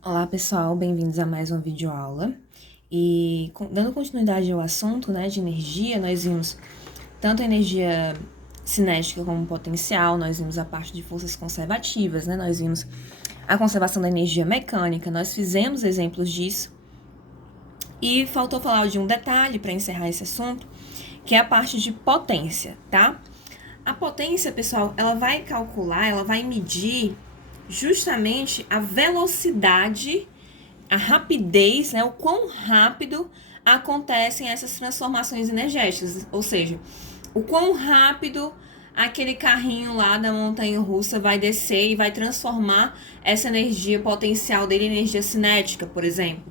Olá pessoal, bem-vindos a mais uma videoaula. E dando continuidade ao assunto, né, de energia, nós vimos tanto a energia cinética como potencial, nós vimos a parte de forças conservativas, né, nós vimos a conservação da energia mecânica, nós fizemos exemplos disso. E faltou falar de um detalhe para encerrar esse assunto, que é a parte de potência, tá? A potência, pessoal, ela vai calcular, ela vai medir justamente a velocidade, a rapidez, né, o quão rápido acontecem essas transformações energéticas, ou seja, o quão rápido aquele carrinho lá da montanha-russa vai descer e vai transformar essa energia potencial dele em energia cinética, por exemplo.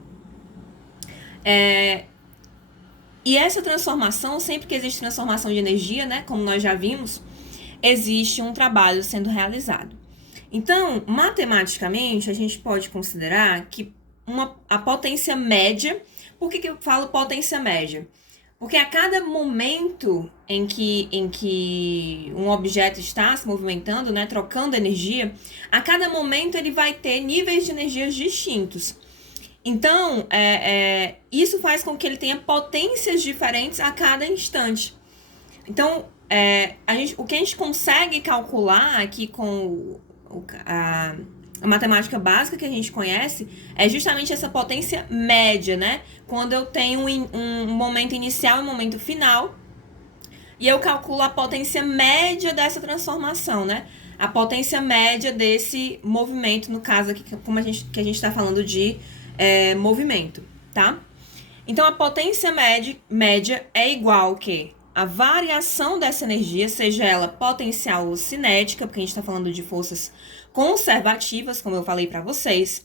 E essa transformação, sempre que existe transformação de energia, né, como nós já vimos, existe um trabalho sendo realizado. Então, matematicamente, a gente pode considerar que a potência média. Por que eu falo potência média? Porque a cada momento em que um objeto está se movimentando, né, trocando energia, a cada momento ele vai ter níveis de energias distintos. Então, isso faz com que ele tenha potências diferentes a cada instante. Então, o que a gente consegue calcular aqui com a matemática básica que a gente conhece é justamente essa potência média, né? Quando eu tenho um momento inicial e um momento final, e eu calculo a potência média dessa transformação, né? A potência média desse movimento, no caso aqui, como que a gente está falando de movimento, tá? Então, a potência média é igual ao quê? A variação dessa energia, seja ela potencial ou cinética, porque a gente está falando de forças conservativas, como eu falei para vocês,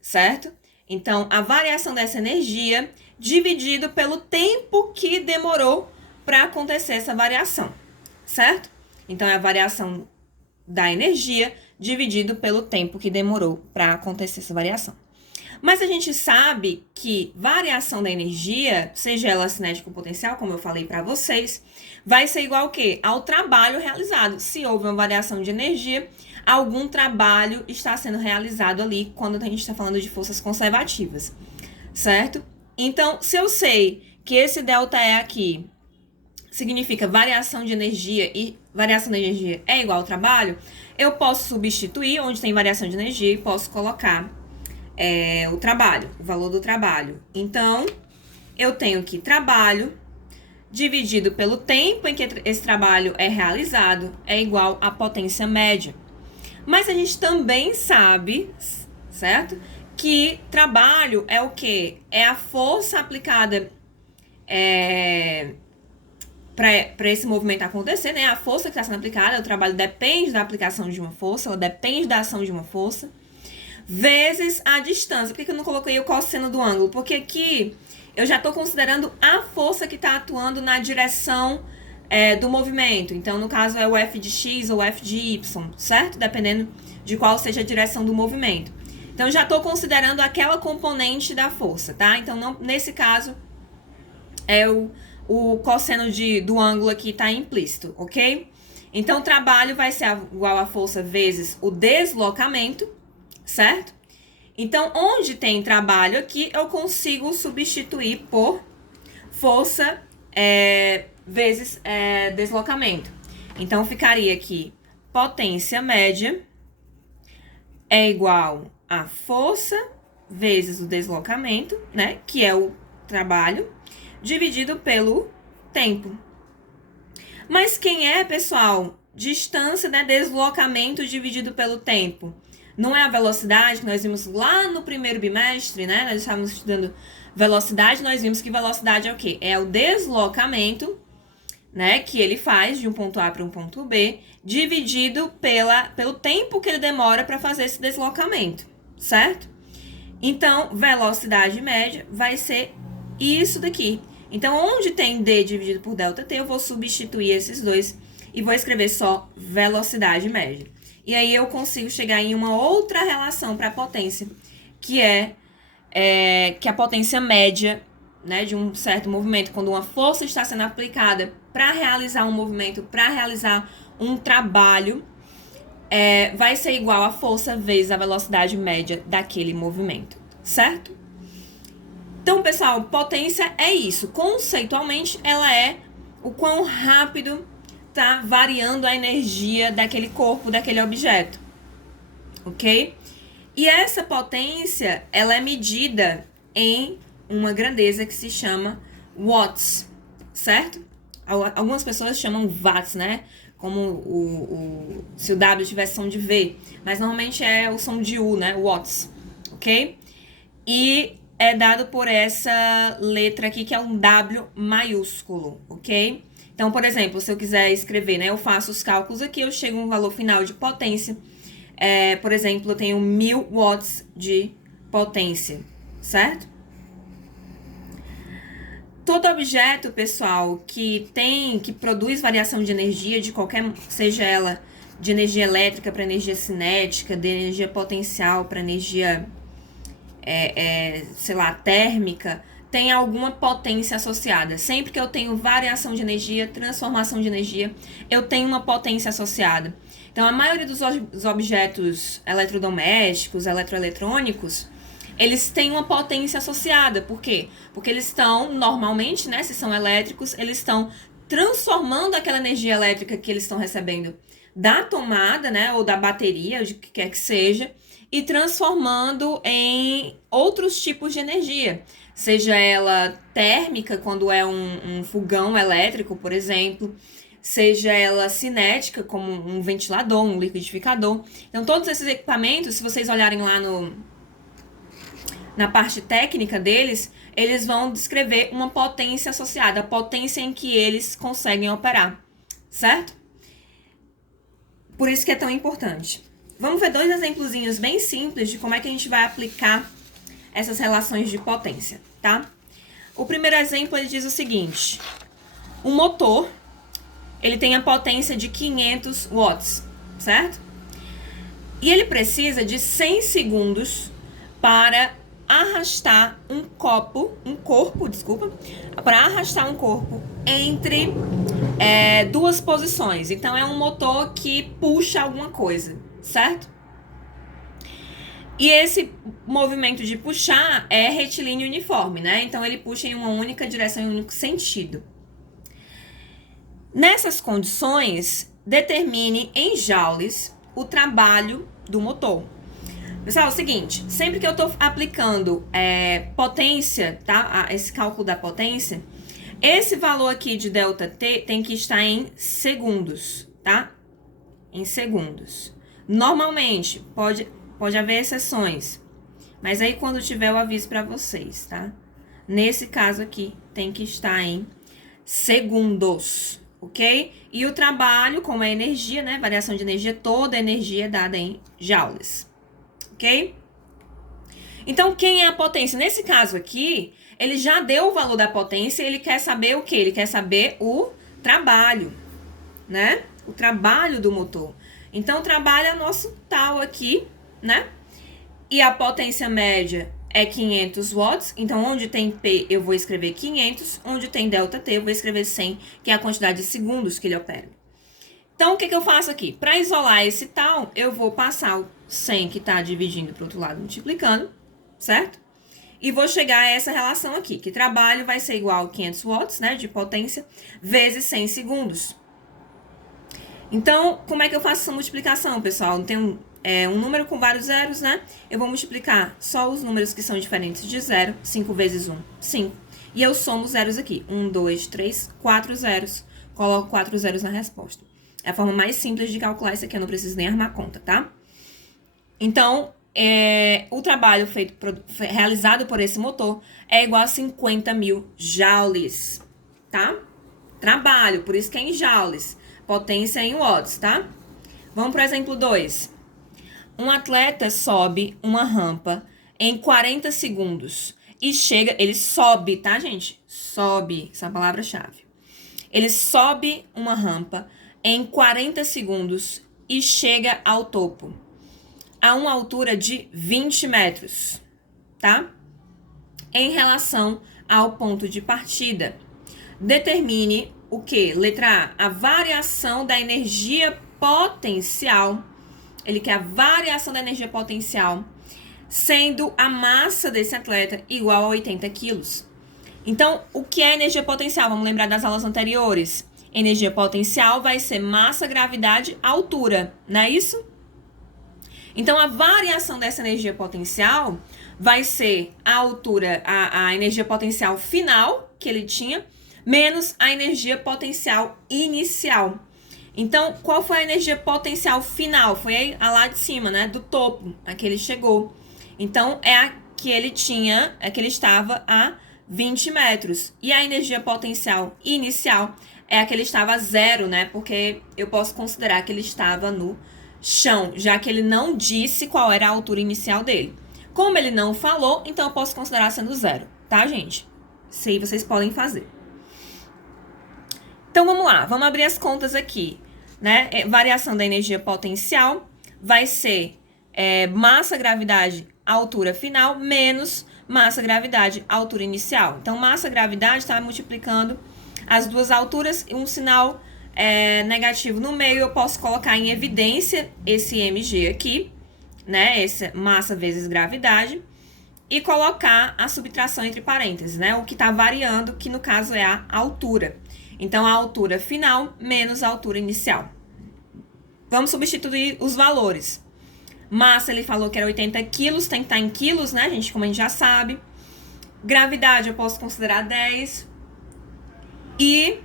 certo? Então, a variação dessa energia dividido pelo tempo que demorou para acontecer essa variação, certo? Então, é a variação da energia dividido pelo tempo que demorou para acontecer essa variação. Mas a gente sabe que variação da energia, seja ela cinética ou potencial, como eu falei para vocês, vai ser igual ao quê? Ao trabalho realizado. Se houve uma variação de energia, algum trabalho está sendo realizado ali quando a gente está falando de forças conservativas, certo? Então, se eu sei que esse delta E aqui significa variação de energia e variação de energia é igual ao trabalho, eu posso substituir onde tem variação de energia e posso colocar o trabalho, o valor do trabalho. Então, eu tenho que trabalho dividido pelo tempo em que esse trabalho é realizado é igual à potência média. Mas a gente também sabe, certo? Que trabalho é o quê? É a força aplicada para esse movimento acontecer, né? A força que está sendo aplicada, o trabalho depende da aplicação de uma força, ela depende da ação de uma força, vezes a distância. Por que eu não coloquei o cosseno do ângulo? Porque aqui eu já estou considerando a força que está atuando na direção do movimento. Então, no caso, é o F de X ou F de Y, certo? Dependendo de qual seja a direção do movimento. Então, já estou considerando aquela componente da força, tá? Então, não, nesse caso, o cosseno do ângulo aqui está implícito, ok? Então, o trabalho vai ser igual a força vezes o deslocamento, certo? Então, onde tem trabalho aqui, eu consigo substituir por força vezes deslocamento. Então, ficaria aqui, potência média é igual a força vezes o deslocamento, né? Que é o trabalho, dividido pelo tempo. Mas quem é, pessoal? Distância, né? Deslocamento dividido pelo tempo. Não é a velocidade que nós vimos lá no primeiro bimestre, né? Nós estávamos estudando velocidade, nós vimos que velocidade é o quê? É o deslocamento, né, que ele faz de um ponto A para um ponto B, dividido pelo tempo que ele demora para fazer esse deslocamento, certo? Então, velocidade média vai ser isso daqui. Então, onde tem D dividido por ΔT, eu vou substituir esses dois e vou escrever só velocidade média. E aí eu consigo chegar em uma outra relação para a potência, que que a potência média, né, de um certo movimento, quando uma força está sendo aplicada para realizar um movimento, para realizar um trabalho, vai ser igual a força vezes a velocidade média daquele movimento, certo? Então, pessoal, potência é isso. Conceitualmente, ela é o quão rápido está variando a energia daquele corpo, daquele objeto, ok? E essa potência, ela é medida em uma grandeza que se chama watts, certo? Algumas pessoas chamam watts, né? Como se o W tivesse som de V, mas normalmente é o som de U, né? Watts, ok? E é dado por essa letra aqui, que é um W maiúsculo, ok? Então, por exemplo, se eu quiser escrever, né? Eu faço os cálculos aqui, eu chego a um valor final de potência. Por exemplo, eu tenho 1000 watts de potência, certo? Todo objeto, pessoal, que produz variação de energia, de qualquer, seja ela de energia elétrica para energia cinética, de energia potencial para energia, sei lá, térmica, tem alguma potência associada. Sempre que eu tenho variação de energia, transformação de energia, eu tenho uma potência associada. Então, a maioria dos objetos eletrodomésticos, eletroeletrônicos, eles têm uma potência associada. Por quê? Porque eles estão, normalmente, né, se são elétricos, eles estão transformando aquela energia elétrica que eles estão recebendo da tomada, né, ou da bateria, de que quer que seja, e transformando em outros tipos de energia. Seja ela térmica, quando é um fogão elétrico, por exemplo, seja ela cinética, como um ventilador, um liquidificador. Então, todos esses equipamentos, se vocês olharem lá na parte técnica deles, eles vão descrever uma potência associada, a potência em que eles conseguem operar, certo? Por isso que é tão importante. Vamos ver 2 exemplozinhos bem simples de como é que a gente vai aplicar essas relações de potência, tá? O primeiro exemplo, ele diz o seguinte: um motor, ele tem a potência de 500 watts, certo? E ele precisa de 100 segundos para arrastar para arrastar um corpo entre 2 posições. Então, é um motor que puxa alguma coisa, certo? E esse movimento de puxar é retilíneo uniforme, né? Então, ele puxa em uma única direção, em um único sentido. Nessas condições, determine em joules o trabalho do motor. Pessoal, é o seguinte, sempre que eu estou aplicando potência, tá? Esse cálculo da potência, esse valor aqui de ΔT tem que estar em segundos, tá? Em segundos. Normalmente, pode haver exceções, mas aí quando tiver eu aviso para vocês, tá? Nesse caso aqui, tem que estar em segundos, ok? E o trabalho, como é energia, né? Variação de energia, toda a energia é dada em joules. Ok? Então, quem é a potência? Nesse caso aqui, ele já deu o valor da potência e ele quer saber o quê? Ele quer saber o trabalho, né? O trabalho do motor. Então, o trabalho é nosso tal aqui, né? E a potência média é 500 watts. Então, onde tem P, eu vou escrever 500. Onde tem ΔT, eu vou escrever 100, que é a quantidade de segundos que ele opera. Então, o que eu faço aqui? Para isolar esse tal, eu vou passar o 100 que está dividindo para o outro lado, multiplicando, certo? E vou chegar a essa relação aqui, que trabalho vai ser igual a 500 watts, né, de potência, vezes 100 segundos. Então, como é que eu faço essa multiplicação, pessoal? Tem um número com vários zeros, né? Eu vou multiplicar só os números que são diferentes de zero. 5 vezes 1, 5. E eu somo os zeros aqui. 1, 2, 3, 4 zeros. Coloco 4 zeros na resposta. É a forma mais simples de calcular isso aqui, eu não preciso nem armar conta, tá? Então, o trabalho realizado por esse motor é igual a 50.000 joules, tá? Trabalho, por isso que é em joules. Potência em watts, tá? Vamos para o exemplo 2. Um atleta sobe uma rampa em 40 segundos e chega... Ele sobe, tá, gente? Sobe, essa é a palavra-chave. Ele sobe uma rampa em 40 segundos e chega ao topo, a uma altura de 20 metros, tá? Em relação ao ponto de partida, determine o quê? Letra A, a variação da energia potencial Ele quer a variação da energia potencial, sendo a massa desse atleta igual a 80 quilos. Então, o que é energia potencial? Vamos lembrar das aulas anteriores. Energia potencial vai ser massa, gravidade, altura, não é isso? Então, a variação dessa energia potencial vai ser a altura, a energia potencial final que ele tinha, menos a energia potencial inicial. Então, qual foi a energia potencial final? Foi a lá de cima, né? Do topo, a que ele chegou. Então, é a que ele tinha, é que ele estava a 20 metros. E a energia potencial inicial é a que ele estava a 0, né? Porque eu posso considerar que ele estava no chão, já que ele não disse qual era a altura inicial dele. Como ele não falou, então eu posso considerar sendo 0, tá, gente? Isso aí vocês podem fazer. Então, vamos lá. Vamos abrir as contas aqui, né? Variação da energia potencial vai ser massa, gravidade, altura final, menos massa, gravidade, altura inicial. Então, massa, gravidade está multiplicando as duas alturas e um sinal negativo no meio. Eu posso colocar em evidência esse mg aqui, né? Essa massa vezes gravidade. E colocar a subtração entre parênteses, né? O que está variando, que no caso é a altura. Então, a altura final menos a altura inicial. Vamos substituir os valores. Massa, ele falou que era 80 quilos, tem que estar em quilos, né, gente? Como a gente já sabe. Gravidade, eu posso considerar 10. E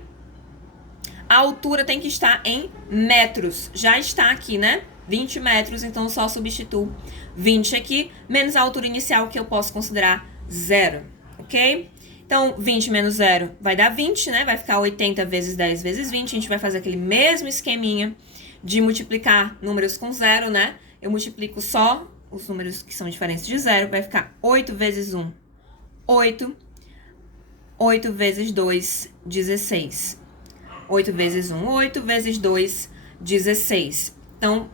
a altura tem que estar em metros. Já está aqui, né? 20 metros, então eu só substituo 20 aqui, menos a altura inicial, que eu posso considerar 0, ok? Então, 20 menos 0 vai dar 20, né? Vai ficar 80 vezes 10 vezes 20. A gente vai fazer aquele mesmo esqueminha de multiplicar números com 0, né? Eu multiplico só os números que são diferentes de 0. Vai ficar 8 vezes 1, 8. 8 vezes 2, 16. 8 vezes 1, 8 vezes 2, 16. Então,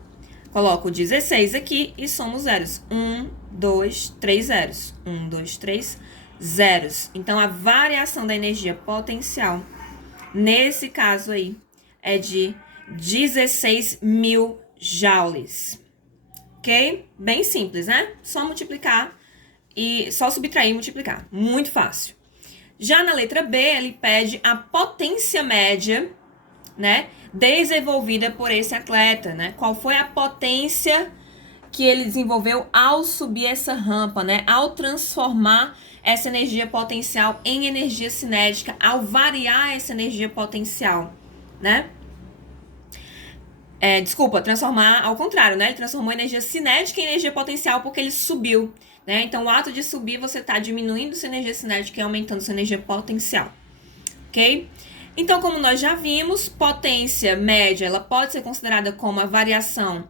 coloco 16 aqui e somo zeros. 1, 2, 3 zeros. 1, 2, 3 zeros. Então, a variação da energia potencial, nesse caso aí, é de 16 mil joules. Ok? Bem simples, né? Só multiplicar e só subtrair e multiplicar. Muito fácil. Já na letra B, ele pede a potência média, né, desenvolvida por esse atleta, né? Qual foi a potência que ele desenvolveu ao subir essa rampa, né? Ao transformar essa energia potencial em energia cinética, ao variar essa energia potencial, né? Transformar ao contrário, né? Ele transformou energia cinética em energia potencial porque ele subiu, né? Então, o ato de subir, você está diminuindo sua energia cinética e aumentando sua energia potencial, ok? Então, como nós já vimos, potência média, ela pode ser considerada como a variação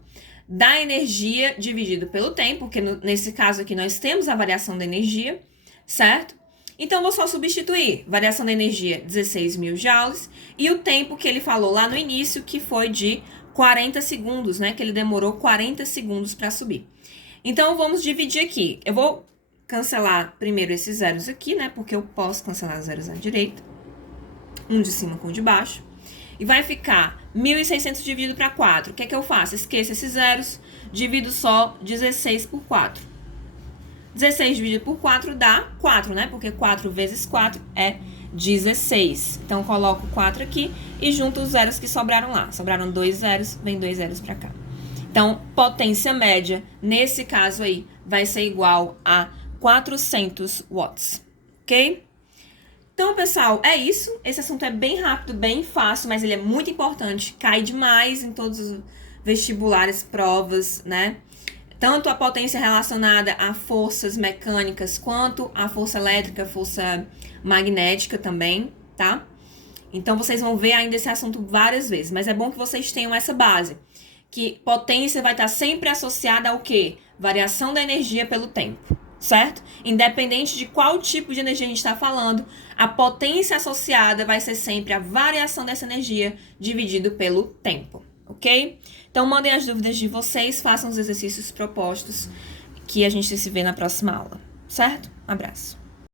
da energia dividido pelo tempo, porque nesse caso aqui nós temos a variação da energia, certo? Então, vou só substituir variação da energia, 16 mil joules, e o tempo que ele falou lá no início, que foi de 40 segundos, né? Que ele demorou 40 segundos para subir. Então, vamos dividir aqui. Eu vou cancelar primeiro esses zeros aqui, né? Porque eu posso cancelar os zeros à direita. Um de cima com o de baixo. E vai ficar 1.600 dividido para 4. O que é que eu faço? Esqueço esses zeros, divido só 16 por 4. 16 dividido por 4 dá 4, né? Porque 4 vezes 4 é 16. Então, coloco 4 aqui e junto os zeros que sobraram lá. Sobraram 2 zeros, vem 2 zeros para cá. Então, potência média, nesse caso aí, vai ser igual a 400 watts, ok? Então, pessoal, é isso. Esse assunto é bem rápido, bem fácil, mas ele é muito importante. Cai demais em todos os vestibulares, provas, né? Tanto a potência relacionada a forças mecânicas, quanto a força elétrica, força magnética também, tá? Então, vocês vão ver ainda esse assunto várias vezes, mas é bom que vocês tenham essa base. Que potência vai estar sempre associada ao quê? Variação da energia pelo tempo, certo? Independente de qual tipo de energia a gente está falando, a potência associada vai ser sempre a variação dessa energia dividido pelo tempo, ok? Então, mandem as dúvidas de vocês, façam os exercícios propostos, que a gente se vê na próxima aula, certo? Abraço.